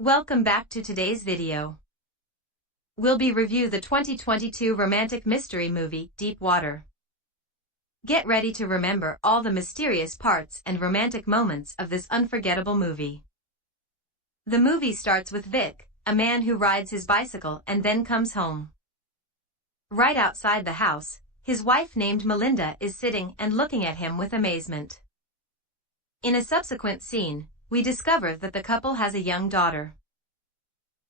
Welcome back to today's video. We'll be review the 2022 romantic mystery movie, Deep Water. Get ready to remember all the mysterious parts and romantic moments of this unforgettable movie. The movie starts with Vic, a man who rides his bicycle and then comes home. Right outside the house, his wife named Melinda is sitting and looking at him with amazement. In a subsequent scene, we discover that the couple has a young daughter.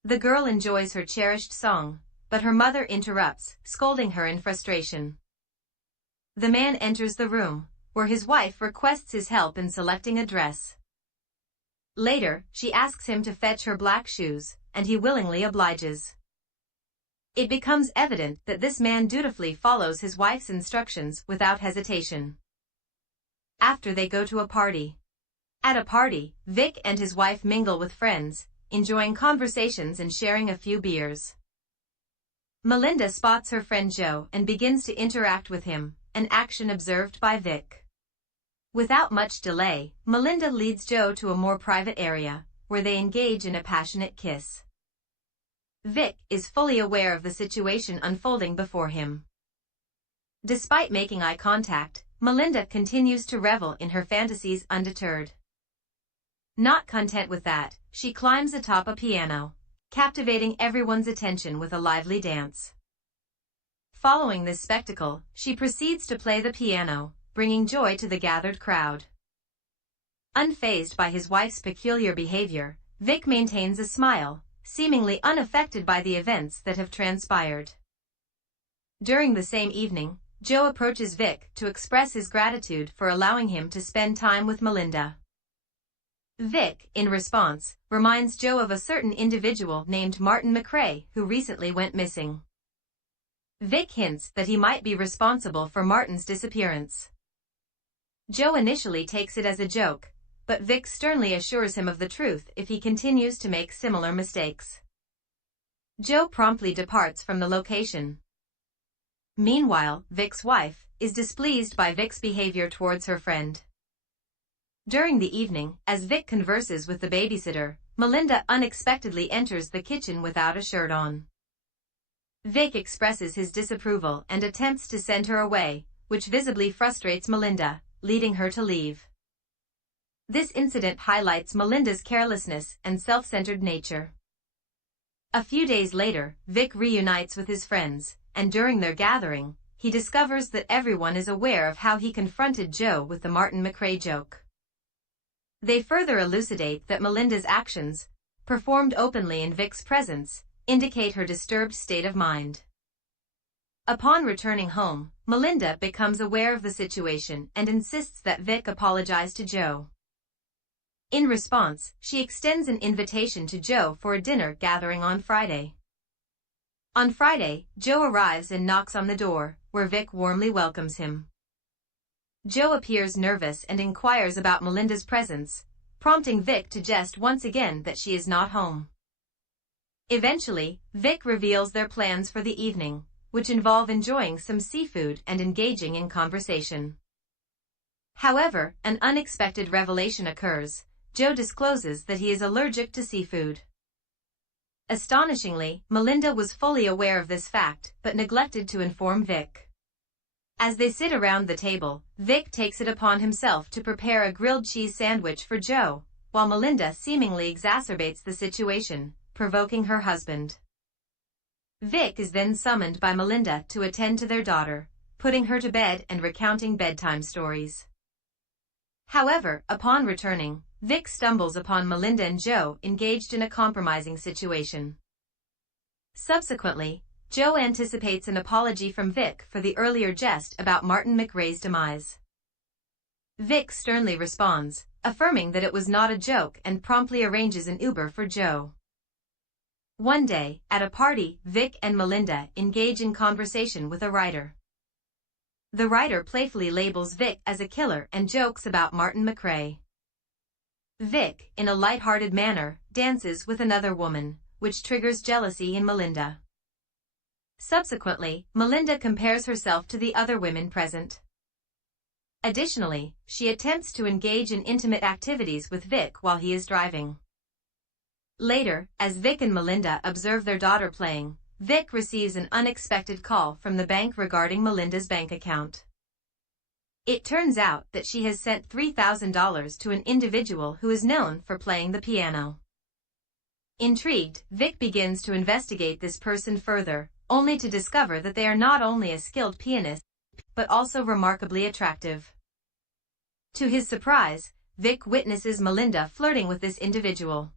The girl enjoys her cherished song, but her mother interrupts, scolding her in frustration. The man enters the room, where his wife requests his help in selecting a dress. Later, she asks him to fetch her black shoes, and he willingly obliges. It becomes evident that this man dutifully follows his wife's instructions without hesitation. After they go to a party. At a party, Vic and his wife mingle with friends, enjoying conversations and sharing a few beers. Melinda spots her friend Joe and begins to interact with him, an action observed by Vic. Without much delay, Melinda leads Joe to a more private area, where they engage in a passionate kiss. Vic is fully aware of the situation unfolding before him. Despite making eye contact, Melinda continues to revel in her fantasies undeterred. Not content with that, she climbs atop a piano, captivating everyone's attention with a lively dance. Following this spectacle, she proceeds to play the piano, bringing joy to the gathered crowd. Unfazed by his wife's peculiar behavior, Vic maintains a smile, seemingly unaffected by the events that have transpired. During the same evening, Joe approaches Vic to express his gratitude for allowing him to spend time with Melinda. Vic, in response, reminds Joe of a certain individual named Martin McRae who recently went missing. Vic hints that he might be responsible for Martin's disappearance. Joe initially takes it as a joke, but Vic sternly assures him of the truth if he continues to make similar mistakes. Joe promptly departs from the location. Meanwhile, Vic's wife is displeased by Vic's behavior towards her friend. During the evening, as Vic converses with the babysitter, Melinda unexpectedly enters the kitchen without a shirt on. Vic expresses his disapproval and attempts to send her away, which visibly frustrates Melinda, leading her to leave. This incident highlights Melinda's carelessness and self-centered nature. A few days later, Vic reunites with his friends, and during their gathering, he discovers that everyone is aware of how he confronted Joe with the Martin McRae joke. They further elucidate that Melinda's actions, performed openly in Vic's presence, indicate her disturbed state of mind. Upon returning home, Melinda becomes aware of the situation and insists that Vic apologize to Joe. In response, she extends an invitation to Joe for a dinner gathering on Friday. On Friday, Joe arrives and knocks on the door, where Vic warmly welcomes him. Joe appears nervous and inquires about Melinda's presence, prompting Vic to jest once again that she is not home. Eventually, Vic reveals their plans for the evening, which involve enjoying some seafood and engaging in conversation. However, an unexpected revelation occurs. Joe discloses that he is allergic to seafood. Astonishingly, Melinda was fully aware of this fact but neglected to inform Vic. As they sit around the table, Vic takes it upon himself to prepare a grilled cheese sandwich for Joe, while Melinda seemingly exacerbates the situation, provoking her husband. Vic is then summoned by Melinda to attend to their daughter, putting her to bed and recounting bedtime stories. However, upon returning, Vic stumbles upon Melinda and Joe engaged in a compromising situation. Subsequently, Joe anticipates an apology from Vic for the earlier jest about Martin McRae's demise. Vic sternly responds, affirming that it was not a joke and promptly arranges an Uber for Joe. One day, at a party, Vic and Melinda engage in conversation with a writer. The writer playfully labels Vic as a killer and jokes about Martin McRae. Vic, in a light-hearted manner, dances with another woman, which triggers jealousy in Melinda. Subsequently, Melinda compares herself to the other women present. Additionally, she attempts to engage in intimate activities with Vic while he is driving. Later, as Vic and Melinda observe their daughter playing, Vic receives an unexpected call from the bank regarding Melinda's bank account. It turns out that she has sent $3,000 to an individual who is known for playing the piano. Intrigued, Vic begins to investigate this person further, only to discover that they are not only a skilled pianist, but also remarkably attractive. To his surprise, Vic witnesses Melinda flirting with this individual.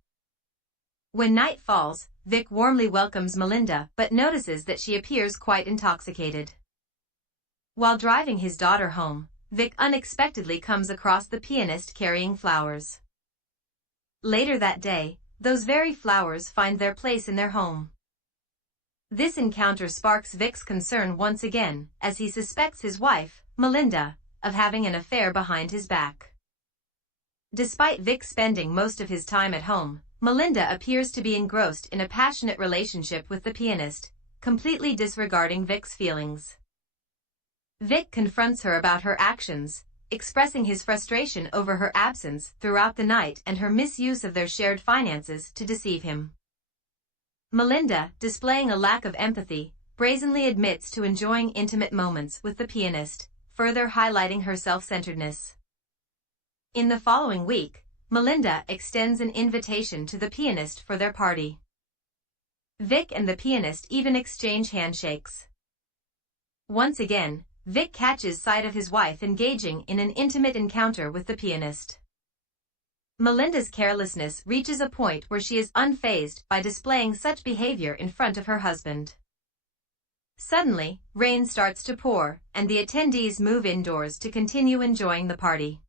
When night falls, Vic warmly welcomes Melinda but notices that she appears quite intoxicated. While driving his daughter home, Vic unexpectedly comes across the pianist carrying flowers. Later that day, those very flowers find their place in their home. This encounter sparks Vic's concern once again, as he suspects his wife, Melinda, of having an affair behind his back. Despite Vic spending most of his time at home, Melinda appears to be engrossed in a passionate relationship with the pianist, completely disregarding Vic's feelings. Vic confronts her about her actions, expressing his frustration over her absence throughout the night and her misuse of their shared finances to deceive him. Melinda, displaying a lack of empathy, brazenly admits to enjoying intimate moments with the pianist, further highlighting her self-centeredness. In the following week, Melinda extends an invitation to the pianist for their party. Vic and the pianist even exchange handshakes. Once again, Vic catches sight of his wife engaging in an intimate encounter with the pianist. Melinda's carelessness reaches a point where she is unfazed by displaying such behavior in front of her husband. Suddenly, rain starts to pour, and the attendees move indoors to continue enjoying the party.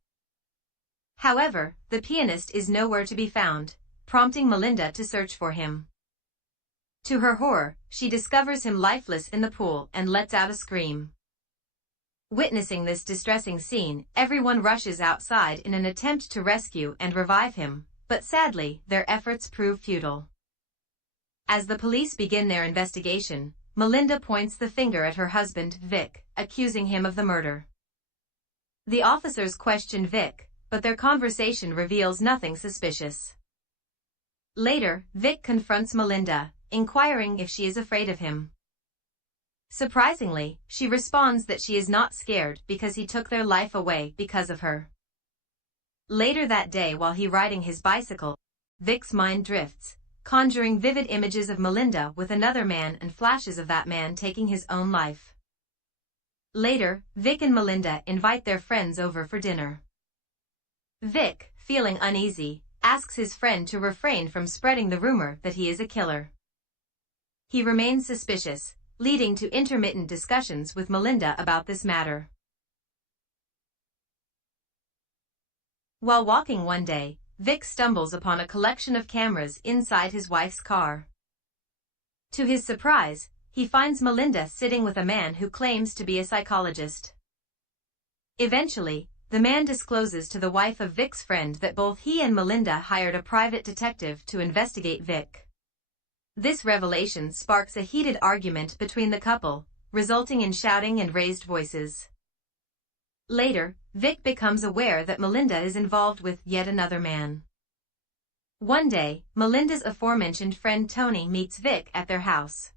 However, the pianist is nowhere to be found, prompting Melinda to search for him. To her horror, she discovers him lifeless in the pool and lets out a scream. Witnessing this distressing scene, everyone rushes outside in an attempt to rescue and revive him, but sadly, their efforts prove futile. As the police begin their investigation, Melinda points the finger at her husband, Vic, accusing him of the murder. The officers question Vic, but their conversation reveals nothing suspicious. Later, Vic confronts Melinda, inquiring if she is afraid of him. Surprisingly, she responds that she is not scared because he took their life away because of her. Later that day, while he riding his bicycle, Vic's mind drifts, conjuring vivid images of Melinda with another man and flashes of that man taking his own life. Later, Vic and Melinda invite their friends over for dinner. Vic, feeling uneasy, asks his friend to refrain from spreading the rumor that he is a killer. He remains suspicious, leading to intermittent discussions with Melinda about this matter. While walking one day, Vic stumbles upon a collection of cameras inside his wife's car. To his surprise, he finds Melinda sitting with a man who claims to be a psychologist. Eventually, the man discloses to the wife of Vic's friend that both he and Melinda hired a private detective to investigate Vic. This revelation sparks a heated argument between the couple, resulting in shouting and raised voices. Later, Vic becomes aware that Melinda is involved with yet another man. One day, Melinda's aforementioned friend Tony meets Vic at their house.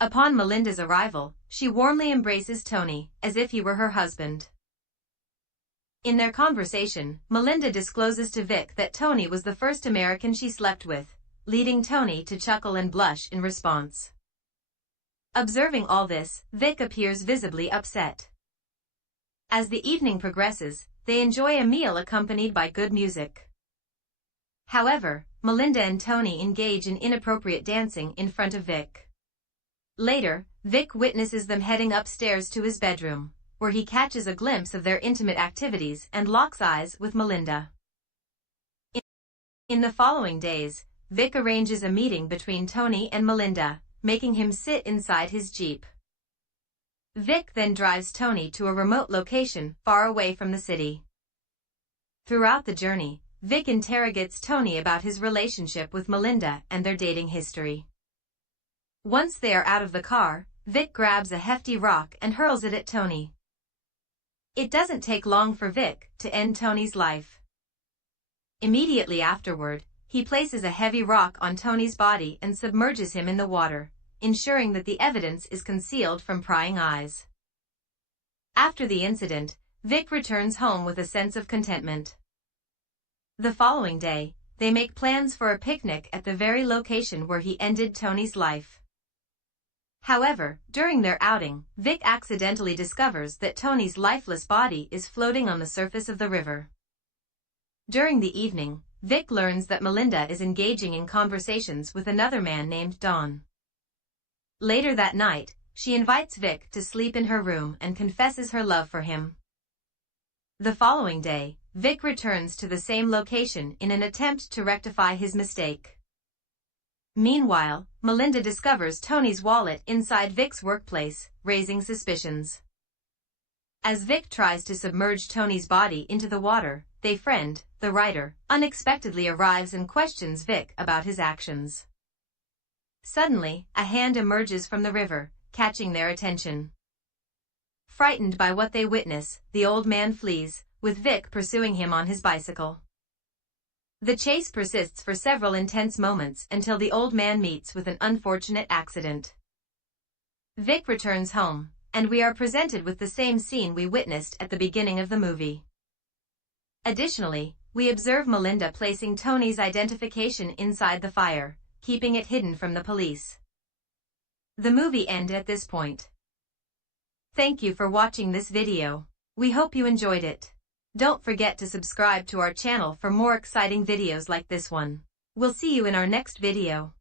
Upon Melinda's arrival, she warmly embraces Tony, as if he were her husband. In their conversation, Melinda discloses to Vic that Tony was the first American she slept with, leading Tony to chuckle and blush in response. Observing all this, Vic appears visibly upset. As the evening progresses, they enjoy a meal accompanied by good music. However, Melinda and Tony engage in inappropriate dancing in front of Vic. Later, Vic witnesses them heading upstairs to his bedroom, where he catches a glimpse of their intimate activities and locks eyes with Melinda. In the following days, Vic arranges a meeting between Tony and Melinda, making him sit inside his Jeep. Vic then drives Tony to a remote location far away from the city. Throughout the journey, Vic interrogates Tony about his relationship with Melinda and their dating history. Once they are out of the car, Vic grabs a hefty rock and hurls it at Tony. It doesn't take long for Vic to end Tony's life. Immediately afterward, he places a heavy rock on Tony's body and submerges him in the water, ensuring that the evidence is concealed from prying eyes. After the incident, Vic returns home with a sense of contentment. The following day, they make plans for a picnic at the very location where he ended Tony's life. However, during their outing, Vic accidentally discovers that Tony's lifeless body is floating on the surface of the river. During the evening, Vic learns that Melinda is engaging in conversations with another man named Don. Later that night, she invites Vic to sleep in her room and confesses her love for him. The following day, Vic returns to the same location in an attempt to rectify his mistake. Meanwhile, Melinda discovers Tony's wallet inside Vic's workplace, raising suspicions. As Vic tries to submerge Tony's body into the water, their friend, the writer, unexpectedly arrives and questions Vic about his actions. Suddenly, a hand emerges from the river, catching their attention. Frightened by what they witness, the old man flees, with Vic pursuing him on his bicycle. The chase persists for several intense moments until the old man meets with an unfortunate accident. Vic returns home, and we are presented with the same scene we witnessed at the beginning of the movie. Additionally, we observe Melinda placing Tony's identification inside the fire, keeping it hidden from the police. The movie ends at this point. Thank you for watching this video. We hope you enjoyed it. Don't forget to subscribe to our channel for more exciting videos like this one. We'll see you in our next video.